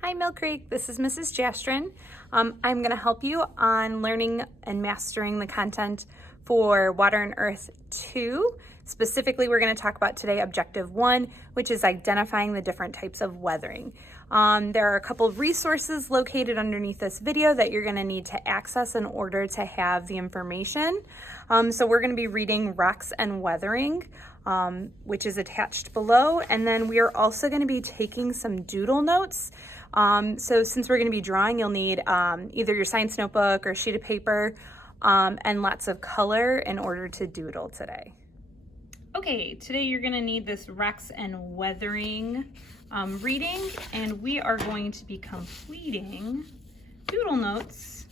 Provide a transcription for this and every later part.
Hi Mill Creek, this is Mrs. Jastrin. I'm going to help you on learning and mastering the content for Water and Earth 2. Specifically, we're going to talk about today Objective 1, which is identifying the different types of weathering. There are a couple of resources located underneath this video that you're going to need to access in order to have the information. So we're going to be reading Rocks and Weathering, which is attached below, and then we are also going to be taking some doodle notes. So since we're going to be drawing, you'll need either your science notebook or a sheet of paper and lots of color in order to doodle today. Okay, today you're going to need this Rocks and Weathering reading, and we are going to be completing doodle notes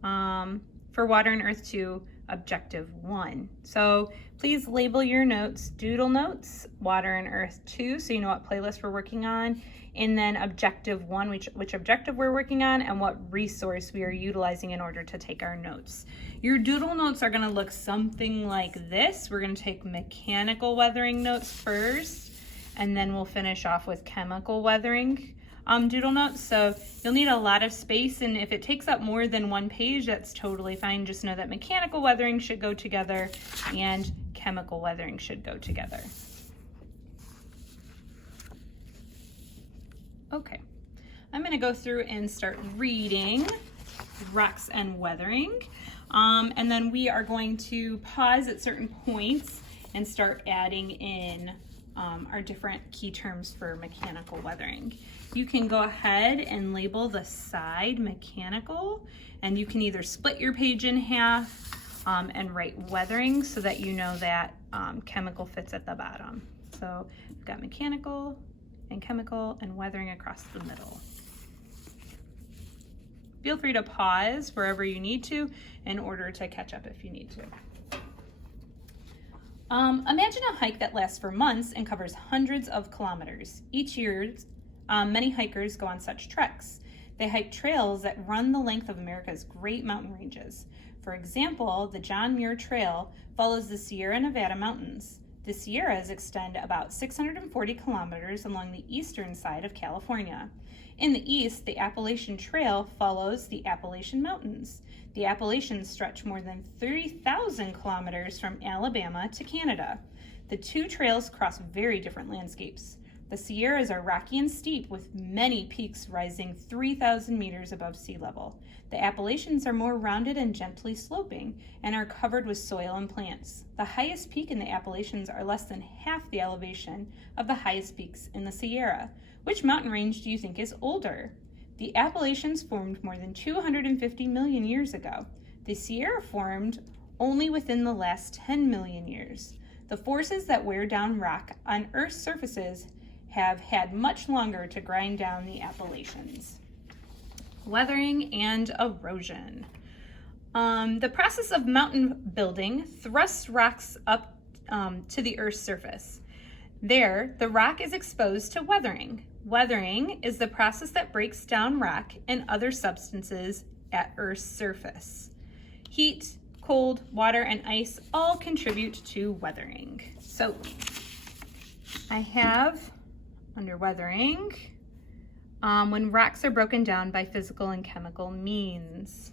for Water and Earth 2 Objective 1. So please label your notes Doodle Notes, Water and Earth 2, so you know what playlist we're working on, and then Objective 1, which objective we're working on and what resource we are utilizing in order to take our notes. Your doodle notes are going to look something like this. We're going to take mechanical weathering notes first, and then we'll finish off with chemical weathering doodle notes. So you'll need a lot of space, and if it takes up more than one page, that's totally fine. Just know that mechanical weathering should go together and chemical weathering should go together. Okay, I'm going to go through and start reading Rocks and Weathering, and then we are going to pause at certain points and start adding in our different key terms for mechanical weathering. You can go ahead and label the side mechanical, and you can either split your page in half and write weathering so that you know that chemical fits at the bottom. So we've got mechanical and chemical and weathering across the middle. Feel free to pause wherever you need to in order to catch up if you need to. Imagine a hike that lasts for months and covers hundreds of kilometers. Each year, many hikers go on such treks. They hike trails that run the length of America's great mountain ranges. For example, the John Muir Trail follows the Sierra Nevada mountains. The Sierras extend about 640 kilometers along the eastern side of California. In the east, the Appalachian Trail follows the Appalachian Mountains. The Appalachians stretch more than 30,000 kilometers from Alabama to Canada. The two trails cross very different landscapes. The Sierras are rocky and steep, with many peaks rising 3,000 meters above sea level. The Appalachians are more rounded and gently sloping and are covered with soil and plants. The highest peak in the Appalachians are less than half the elevation of the highest peaks in the Sierra. Which mountain range do you think is older? The Appalachians formed more than 250 million years ago. The Sierra formed only within the last 10 million years. The forces that wear down rock on Earth's surfaces have had much longer to grind down the Appalachians. Weathering and erosion. The process of mountain building thrusts rocks up to the Earth's surface. There, the rock is exposed to weathering. Weathering is the process that breaks down rock and other substances at Earth's surface. Heat, cold, water, and ice all contribute to weathering. So I have under weathering, when rocks are broken down by physical and chemical means.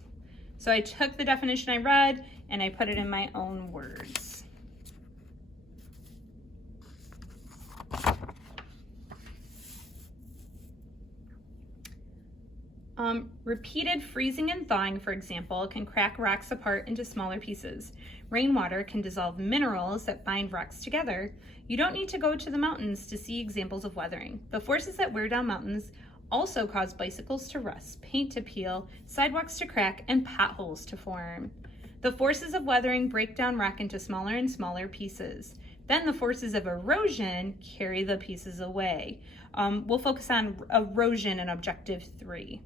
So I took the definition I read and I put it in my own words. Repeated freezing and thawing, for example, can crack rocks apart into smaller pieces. Rainwater can dissolve minerals that bind rocks together. You don't need to go to the mountains to see examples of weathering. The forces that wear down mountains also cause bicycles to rust, paint to peel, sidewalks to crack, and potholes to form. The forces of weathering break down rock into smaller and smaller pieces. Then the forces of erosion carry the pieces away. We'll focus on erosion in Objective 3.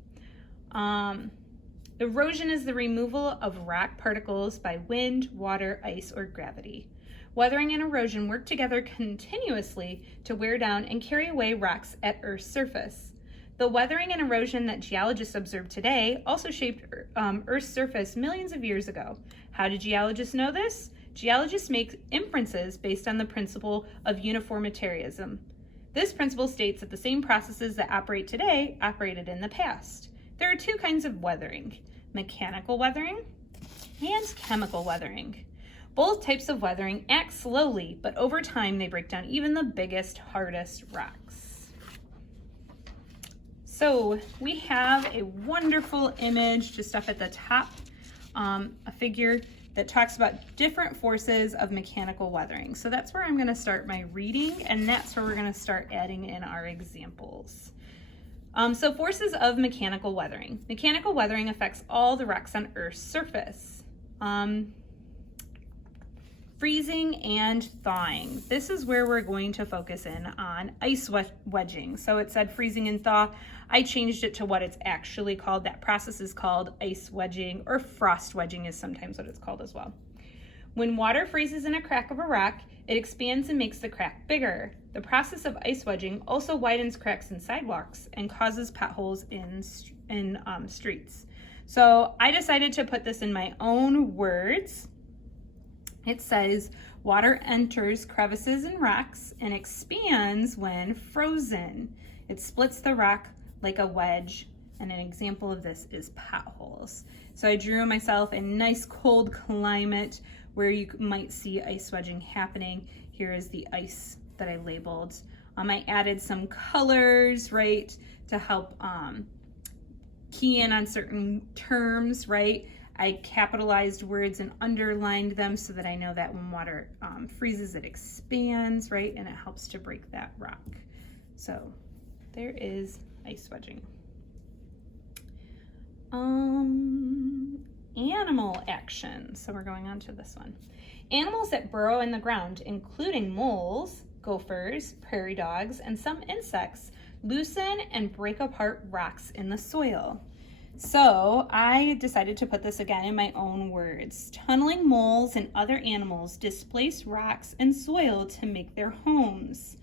Erosion is the removal of rock particles by wind, water, ice, or gravity. Weathering and erosion work together continuously to wear down and carry away rocks at Earth's surface. The weathering and erosion that geologists observe today also shaped Earth's surface millions of years ago. How do geologists know this? Geologists make inferences based on the principle of uniformitarianism. This principle states that the same processes that operate today operated in the past. There are two kinds of weathering, mechanical weathering and chemical weathering. Both types of weathering act slowly, but over time they break down even the biggest, hardest rocks. So we have a wonderful image just up at the top, a figure that talks about different forces of mechanical weathering. So that's where I'm going to start my reading, and that's where we're going to start adding in our examples. So forces of mechanical weathering. Mechanical weathering affects all the rocks on Earth's surface. Freezing and thawing. This is where we're going to focus in on ice wedging. So it said freezing and thaw. I changed it to what it's actually called. That process is called ice wedging, or frost wedging is sometimes what it's called as well. When water freezes in a crack of a rock, it expands and makes the crack bigger. The process of ice wedging also widens cracks in sidewalks and causes potholes in streets. So I decided to put this in my own words. It says, water enters crevices and rocks and expands when frozen. It splits the rock like a wedge, and an example of this is potholes. So I drew myself a nice cold climate where you might see ice wedging happening. Here is the ice that I labeled. I added some colors, right, to help key in on certain terms, right? I capitalized words and underlined them so that I know that when water freezes, it expands, right? And it helps to break that rock. So there is ice wedging. Animal action. So we're going on to this one. Animals that burrow in the ground, including moles, gophers, prairie dogs, and some insects, loosen and break apart rocks in the soil. So I decided to put this again in my own words. Tunneling moles and other animals displace rocks and soil to make their homes.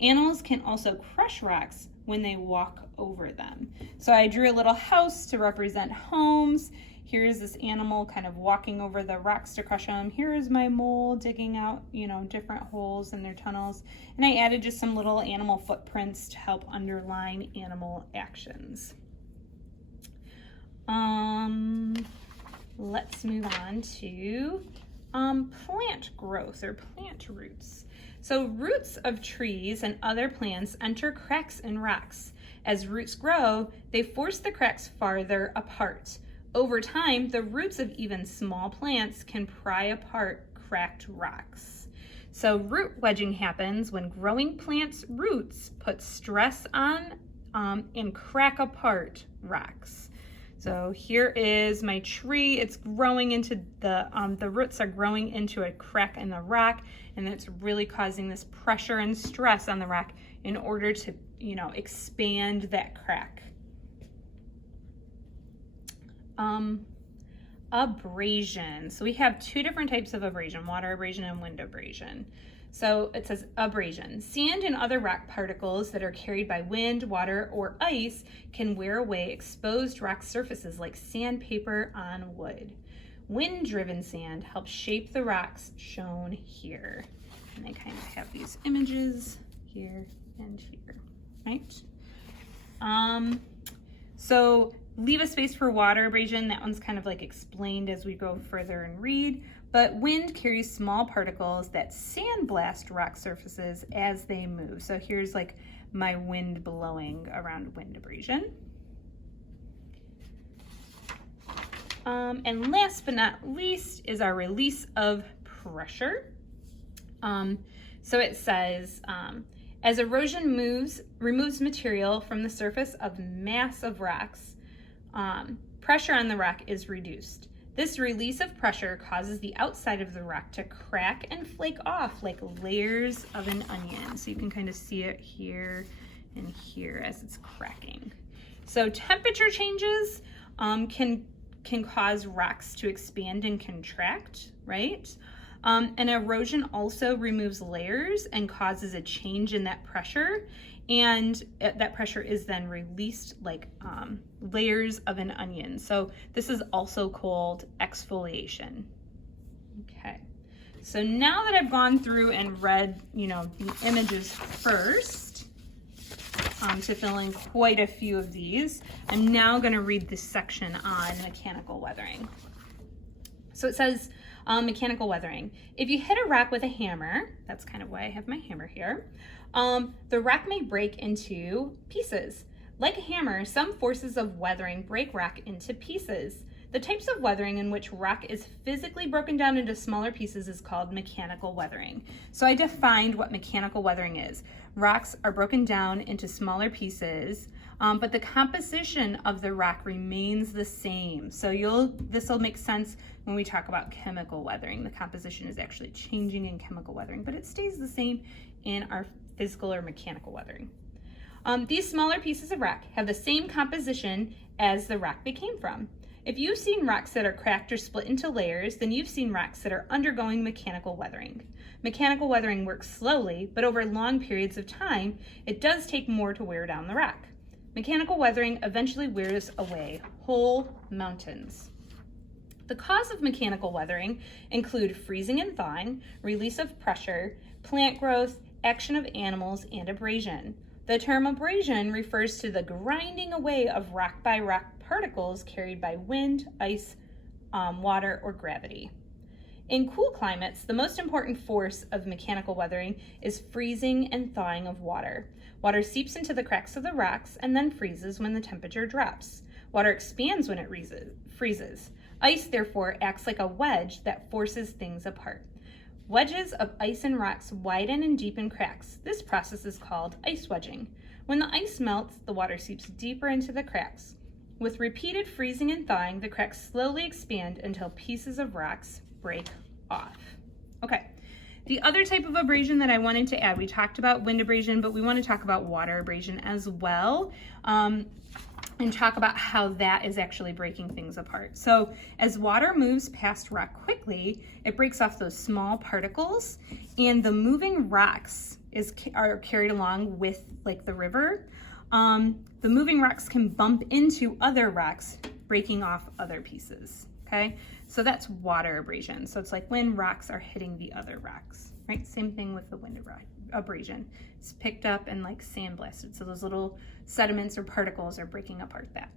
Animals can also crush rocks when they walk over them. So I drew a little house to represent homes. Here is this animal kind of walking over the rocks to crush them. Here is my mole digging out, different holes in their tunnels. And I added just some little animal footprints to help underline animal actions. Let's move on to plant growth or plant roots. So roots of trees and other plants enter cracks in rocks. As roots grow, they force the cracks farther apart. Over time, the roots of even small plants can pry apart cracked rocks. So root wedging happens when growing plants' roots put stress on and crack apart rocks. So here is my tree. It's growing into the roots are growing into a crack in the rock, and it's really causing this pressure and stress on the rock in order to, expand that crack. Abrasion. So we have two different types of abrasion, water abrasion and wind abrasion. So it says abrasion. Sand and other rock particles that are carried by wind, water, or ice can wear away exposed rock surfaces like sandpaper on wood. Wind-driven sand helps shape the rocks shown here. And I kind of have these images here and here, right? So leave a space for water abrasion. That one's kind of like explained as we go further and read. But wind carries small particles that sandblast rock surfaces as they move. So here's like my wind blowing around wind abrasion. And last but not least is our release of pressure. So it says, as erosion removes material from the surface of mass of rocks, pressure on the rock is reduced. This release of pressure causes the outside of the rock to crack and flake off like layers of an onion. So you can kind of see it here and here as it's cracking. So temperature changes can cause rocks to expand and contract, right? And erosion also removes layers and causes a change in that pressure. And that pressure is then released like layers of an onion. So this is also called exfoliation. Okay, so now that I've gone through and read, the images first, to fill in quite a few of these. I'm now going to read this section on mechanical weathering. So it says mechanical weathering. If you hit a rock with a hammer, that's kind of why I have my hammer here, the rock may break into pieces. Like a hammer, some forces of weathering break rock into pieces. The types of weathering in which rock is physically broken down into smaller pieces is called mechanical weathering. So I defined what mechanical weathering is. Rocks are broken down into smaller pieces, but the composition of the rock remains the same. So this will make sense when we talk about chemical weathering. The composition is actually changing in chemical weathering, but it stays the same in our physical or mechanical weathering. These smaller pieces of rock have the same composition as the rock they came from. If you've seen rocks that are cracked or split into layers, then you've seen rocks that are undergoing mechanical weathering. Mechanical weathering works slowly, but over long periods of time, it does take more to wear down the rock. Mechanical weathering eventually wears away whole mountains. The cause of mechanical weathering include freezing and thawing, release of pressure, plant growth, action of animals, and abrasion. The term abrasion refers to the grinding away of rock by rock particles carried by wind, ice, water, or gravity. In cool climates, the most important force of mechanical weathering is freezing and thawing of water. Water seeps into the cracks of the rocks and then freezes when the temperature drops. Water expands when it freezes. Ice, therefore, acts like a wedge that forces things apart. Wedges of ice and rocks widen and deepen cracks. This process is called ice wedging. When the ice melts, the water seeps deeper into the cracks. With repeated freezing and thawing, the cracks slowly expand until pieces of rocks break off. Okay, the other type of abrasion that I wanted to add, we talked about wind abrasion, but we want to talk about water abrasion as well, and talk about how that is actually breaking things apart. So as water moves past rock quickly, it breaks off those small particles, and the moving rocks are carried along with like the river. The moving rocks can bump into other rocks, breaking off other pieces, okay? So that's water abrasion. So it's like when rocks are hitting the other rocks, right? Same thing with the wind abrasion. It's picked up and like sandblasted. So those little sediments or particles are breaking apart that.